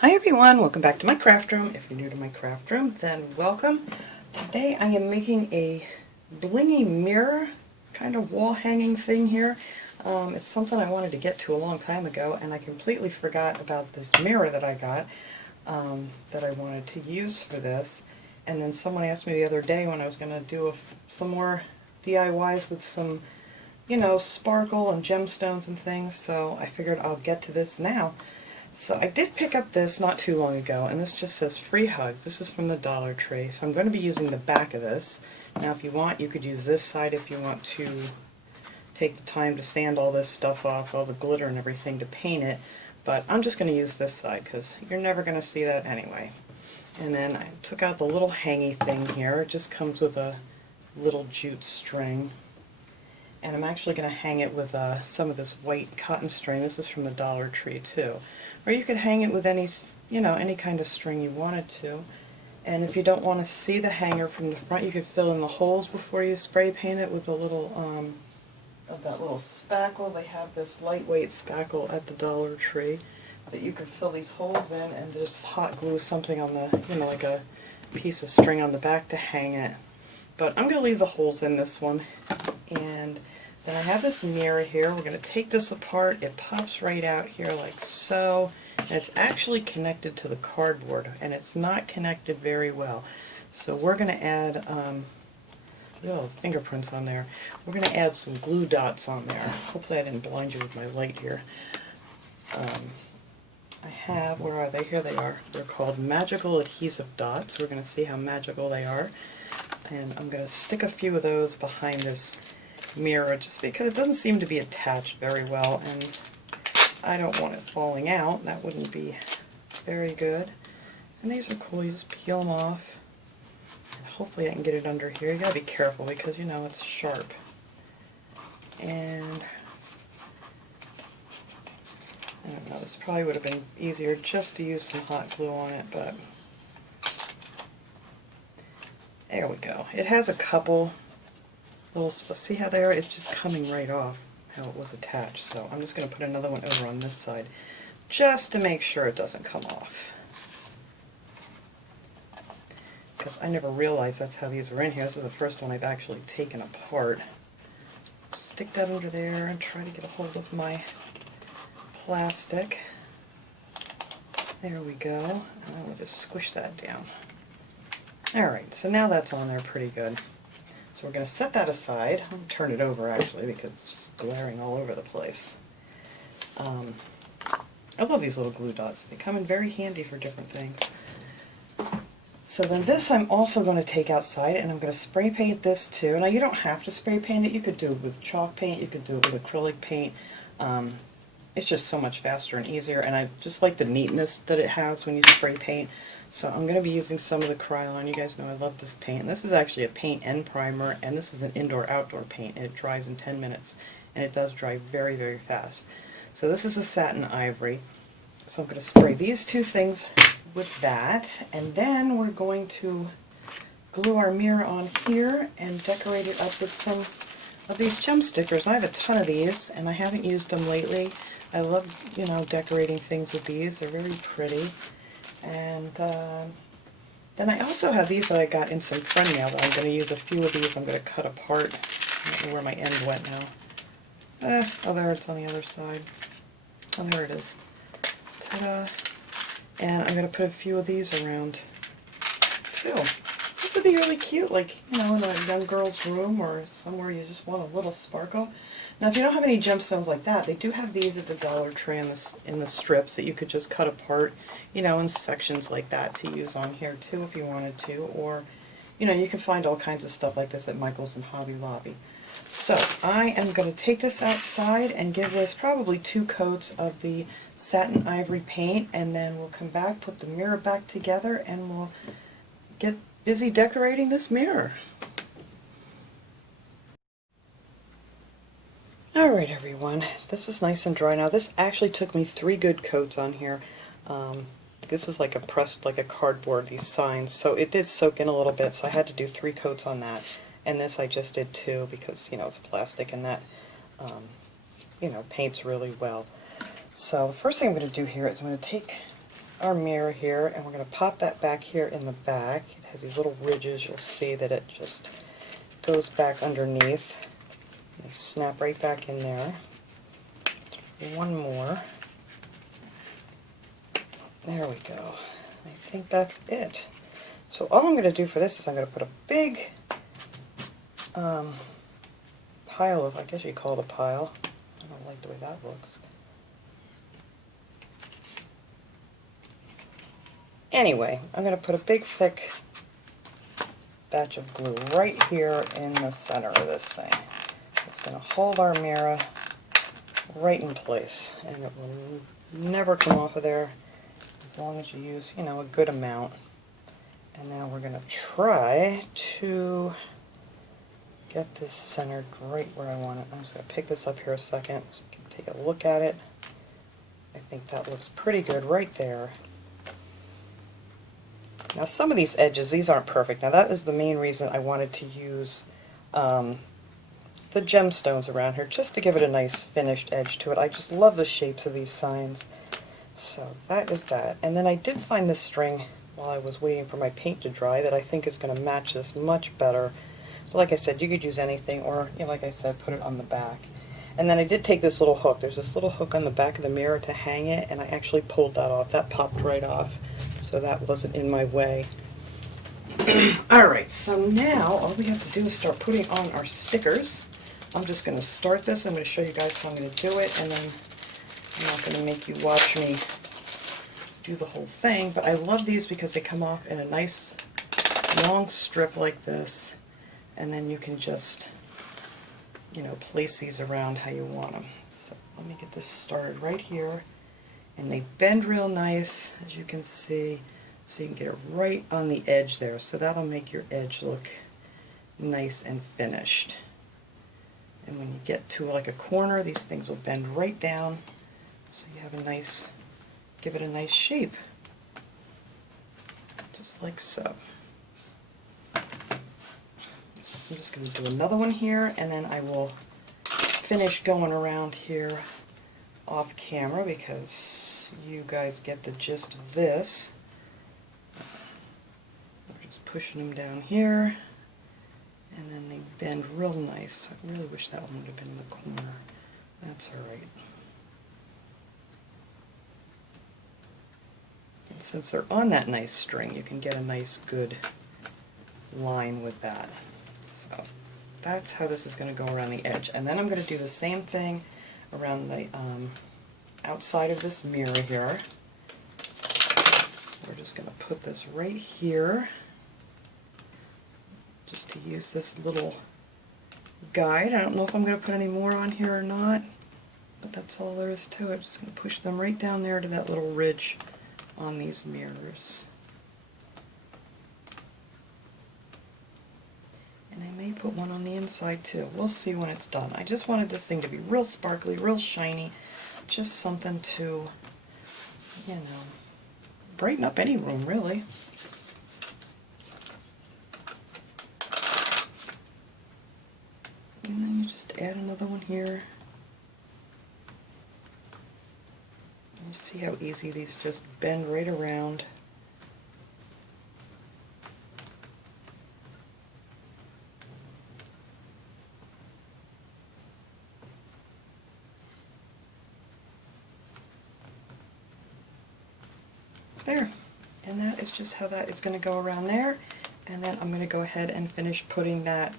Hi everyone, welcome back to my craft room. If you're new to my craft room, then welcome. Today I am making a blingy mirror kind of wall hanging thing here. It's something I wanted to get to a long time ago, and I completely forgot about this mirror that I got that I wanted to use for this. And then someone asked me the other day when I was going to do some more DIYs with some, sparkle and gemstones and things, so I figured I'll get to this now. So I did pick up this not too long ago, and this just says free hugs. This is from the Dollar Tree, so I'm going to be using the back of this. Now if you want, you could use this side if you want to take the time to sand all this stuff off, all the glitter and everything, to paint it, but I'm just going to use this side because you're never going to see that anyway. And then I took out the little hangy thing here. It just comes with a little jute string, and I'm actually going to hang it with some of this white cotton string. This is from the Dollar Tree too. Or you could hang it with any kind of string you wanted to. And if you don't want to see the hanger from the front, you could fill in the holes before you spray paint it with a little of that little spackle. They have this lightweight spackle at the Dollar Tree that you could fill these holes in and just hot glue something on the, like a piece of string on the back to hang it. But I'm going to leave the holes in this one. And then I have this mirror here. We're going to take this apart. It pops right out here like so. And it's actually connected to the cardboard, and it's not connected very well. So we're going to add, look at all the fingerprints on there. We're going to add some glue dots on there. Hopefully I didn't blind you with my light here. I have, where are they? Here they are. They're called magical adhesive dots. We're going to see how magical they are. And I'm going to stick a few of those behind this mirror just because it doesn't seem to be attached very well, and I don't want it falling out. That wouldn't be very good. And these are cool. You just peel them off. And hopefully I can get it under here. You gotta be careful because it's sharp. And I don't know, this probably would have been easier just to use some hot glue on it, but there we go. It has a couple little, see how there it's just coming right off how it was attached. So I'm just going to put another one over on this side just to make sure it doesn't come off, because I never realized that's how these were in here. This is the first one I've actually taken apart. Stick that under there and try to get a hold of my plastic. There we go. And then we'll just squish that down. Alright, so now that's on there pretty good. So we're going to set that aside. I'll turn it over actually because it's just glaring all over the place. I love these little glue dots. They come in very handy for different things. So then this I'm also going to take outside, and I'm going to spray paint this too. Now you don't have to spray paint it. You could do it with chalk paint. You could do it with acrylic paint. It's just so much faster and easier, and I just like the neatness that it has when you spray paint. So I'm going to be using some of the Krylon. You guys know I love this paint. And this is actually a paint and primer, and this is an indoor-outdoor paint, and it dries in 10 minutes. And it does dry very, very fast. So this is a satin ivory. So I'm going to spray these two things with that, and then we're going to glue our mirror on here and decorate it up with some of these gem stickers. I have a ton of these, and I haven't used them lately. I love, decorating things with these. They're very pretty. And then I also have these that I got in some friend mail that I'm going to use a few of these. I'm going to cut apart. I don't know where my end went now. Oh, there, it's on the other side. Oh, there it is. Ta-da! And I'm going to put a few of these around, too. So this would be really cute, like, in a young girl's room or somewhere you just want a little sparkle. Now, if you don't have any gemstones like that, they do have these at the Dollar Tree in the strips that you could just cut apart, in sections like that to use on here too if you wanted to. Or, you can find all kinds of stuff like this at Michael's and Hobby Lobby. So I am going to take this outside and give this probably 2 coats of the satin ivory paint, and then we'll come back, put the mirror back together, and we'll get busy decorating this mirror. Alright everyone, this is nice and dry now. This actually took me 3 good coats on here. This is like a pressed, like a cardboard, these signs, so it did soak in a little bit, so I had to do 3 coats on that. And this I just did 2 because, it's plastic and that, paints really well. So the first thing I'm going to do here is I'm going to take our mirror here, and we're going to pop that back here in the back. It has these little ridges. You'll see that it just goes back underneath. They snap right back in there. One more. There we go. I think that's it. So all I'm going to do for this is I'm going to put a big pile of, I guess you call it a pile. I don't like the way that looks. Anyway, I'm going to put a big thick batch of glue right here in the center of this thing. It's going to hold our mirror right in place, and it will never come off of there as long as you use, you know, a good amount. And now we're going to try to get this centered right where I want it. I'm just going to pick this up here a second so you can take a look at it. I think that looks pretty good right there. Now some of these edges, these aren't perfect. Now that is the main reason I wanted to use the gemstones around here, just to give it a nice finished edge to it. I just love the shapes of these signs. So that is that. And then I did find this string while I was waiting for my paint to dry that I think is going to match this much better. But like I said, you could use anything, or, you know, like I said, put it on the back. And then I did take this little hook. There's this little hook on the back of the mirror to hang it, and I actually pulled that off. That popped right off, so that wasn't in my way. Alright, so now all we have to do is start putting on our stickers. I'm just going to start this. I'm going to show you guys how I'm going to do it, and then I'm not going to make you watch me do the whole thing. But I love these because they come off in a nice long strip like this, and then you can just, you know, place these around how you want them. So let me get this started right here. And they bend real nice, as you can see, so you can get it right on the edge there. So that'll make your edge look nice and finished. And when you get to like a corner, these things will bend right down, so you have a nice, give it a nice shape. Just like so. So I'm just going to do another one here, and then I will finish going around here off camera because you guys get the gist of this. We're just pushing them down here, and then they bend real nice. I really wish that one would have been in the corner. That's alright. And since they're on that nice string, you can get a nice good line with that. So that's how this is going to go around the edge. And then I'm going to do the same thing around the outside of this mirror here. We're just going to put this right here, just to use this little guide. I don't know if I'm going to put any more on here or not, but that's all there is to it. Just going to push them right down there to that little ridge on these mirrors. And I may put one on the inside too. We'll see when it's done. I just wanted this thing to be real sparkly, real shiny, just something to, you know, brighten up any room, really. And then you just add another one here. You see how easy these just bend right around. There. And that is just how that is going to go around there. And then I'm going to go ahead and finish putting that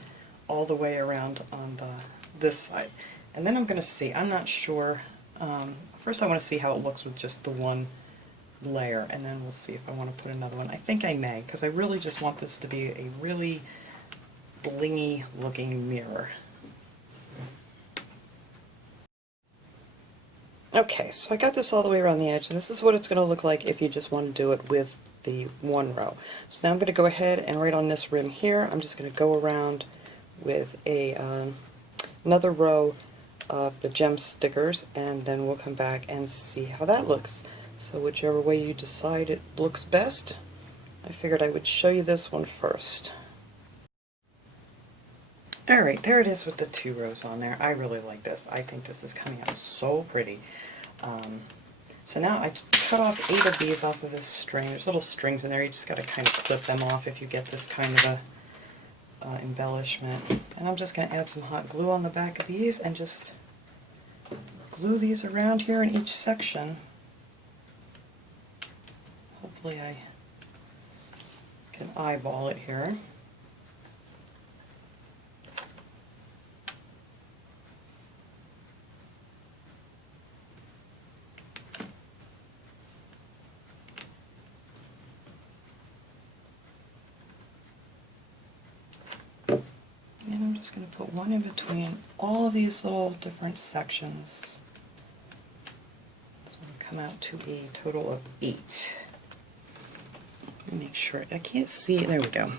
all the way around on this side. And then I'm going to see, I'm not sure, first I want to see how it looks with just the one layer, and then we'll see if I want to put another one. I think I may, because I really just want this to be a really blingy looking mirror. Okay, so I got this all the way around the edge, and this is what it's going to look like if you just want to do it with the one row. So now I'm going to go ahead and right on this rim here, I'm just going to go around with a another row of the gem stickers, and then we'll come back and see how that looks. So whichever way you decide it looks best, I figured I would show you this one first. Alright, there it is with the 2 rows on there. I really like this. I think this is coming out so pretty. So now I cut off 8 of these off of this string. There's little strings in there. You just got to kind of clip them off if you get this kind of a embellishment. And I'm just going to add some hot glue on the back of these and just glue these around here in each section. Hopefully I can eyeball it here. And I'm just going to put one in between all of these little different sections. So it'll come out to a total of 8. Let me make sure. I can't see. There we go.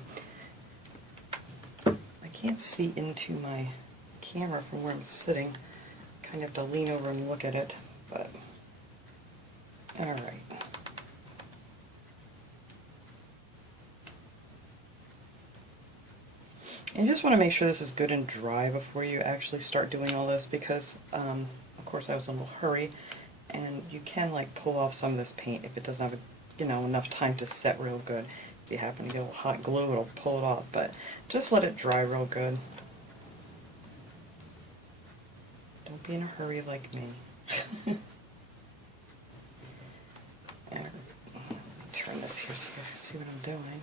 I can't see into my camera from where I'm sitting. Kind of have to lean over and look at it. But all right. And you just want to make sure this is good and dry before you actually start doing all this, because of course I was in a little hurry, and you can like pull off some of this paint if it doesn't have enough time to set real good. If you happen to get a little hot glue, it'll pull it off, but just let it dry real good. Don't be in a hurry like me. And turn this here so you guys can see what I'm doing.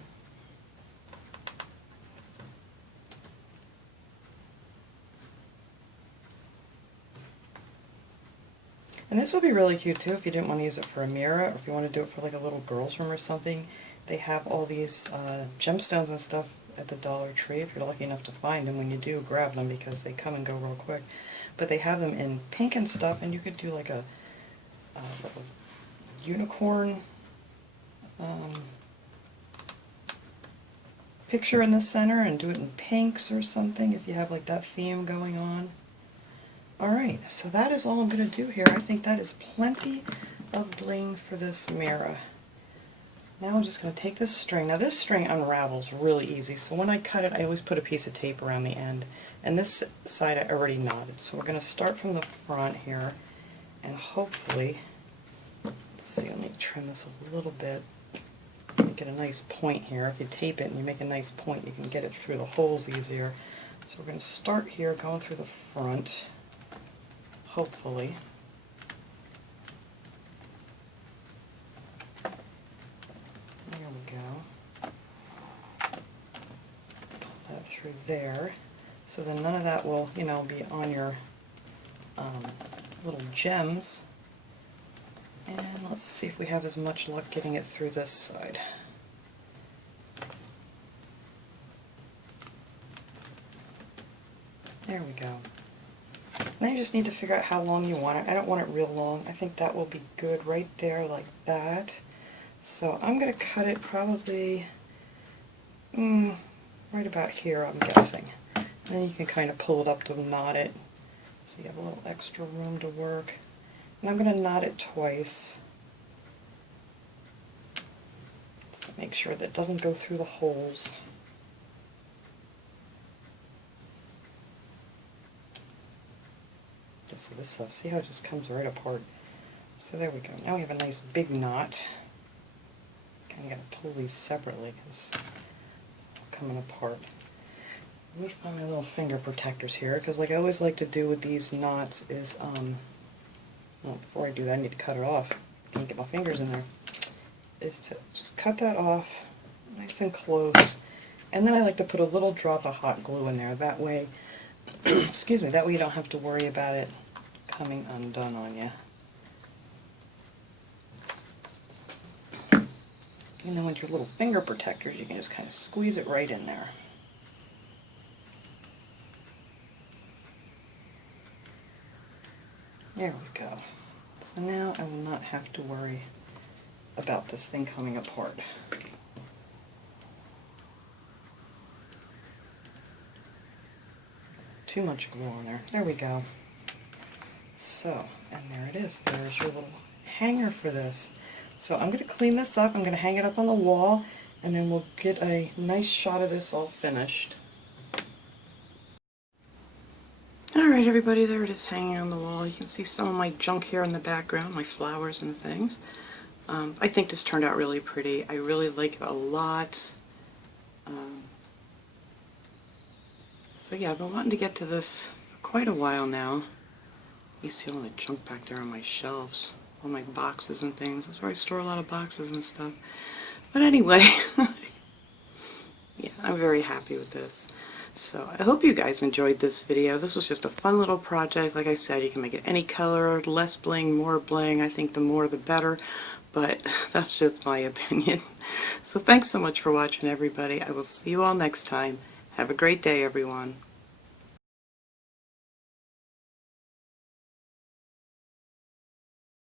And this would be really cute too if you didn't want to use it for a mirror, or if you want to do it for like a little girl's room or something. They have all these gemstones and stuff at the Dollar Tree. If you're lucky enough to find them, when you do, grab them because they come and go real quick. But they have them in pink and stuff, and you could do like a unicorn picture in the center and do it in pinks or something if you have like that theme going on. Alright, so that is all I'm going to do here. I think that is plenty of bling for this mirror. Now I'm just going to take this string. Now this string unravels really easy, so when I cut it I always put a piece of tape around the end. And this side I already knotted, so we're going to start from the front here, and hopefully, let's see, let me trim this a little bit. Get a nice point here. If you tape it and you make a nice point, you can get it through the holes easier. So we're going to start here going through the front. Hopefully. There we go. Put that through there. So then none of that will, be on your little gems. And let's see if we have as much luck getting it through this side. There we go. Now you just need to figure out how long you want it. I don't want it real long. I think that will be good right there like that. So I'm going to cut it probably right about here, I'm guessing. And then you can kind of pull it up to knot it so you have a little extra room to work. And I'm going to knot it twice. So make sure that it doesn't go through the holes. So this stuff, see how it just comes right apart. So there we go. Now we have a nice big knot. Kind of got to pull these separately because they're coming apart. Let me find my little finger protectors here, because like I always like to do with these knots is, well, before I do that I need to cut it off. I can't get my fingers in there. Is to just cut that off nice and close. And then I like to put a little drop of hot glue in there. That way, excuse me, that way you don't have to worry about it coming undone on you. And then with your little finger protectors, you can just kind of squeeze it right in there. There we go. So now I will not have to worry about this thing coming apart. Too much glue on there. There we go. So, and there it is. There's your little hanger for this. So I'm going to clean this up. I'm going to hang it up on the wall, and then we'll get a nice shot of this all finished. Alright, Alright everybody, there it is hanging on the wall. You can see some of my junk here in the background, my flowers and things. I think this turned out really pretty. I really like it a lot. So yeah, I've been wanting to get to this for quite a while now. You see all the junk back there on my shelves. All my boxes and things. That's where I store a lot of boxes and stuff. But anyway, yeah, I'm very happy with this. So I hope you guys enjoyed this video. This was just a fun little project. Like I said, you can make it any color, less bling, more bling. I think the more the better, but that's just my opinion. So thanks so much for watching, everybody. I will see you all next time. Have a great day, everyone.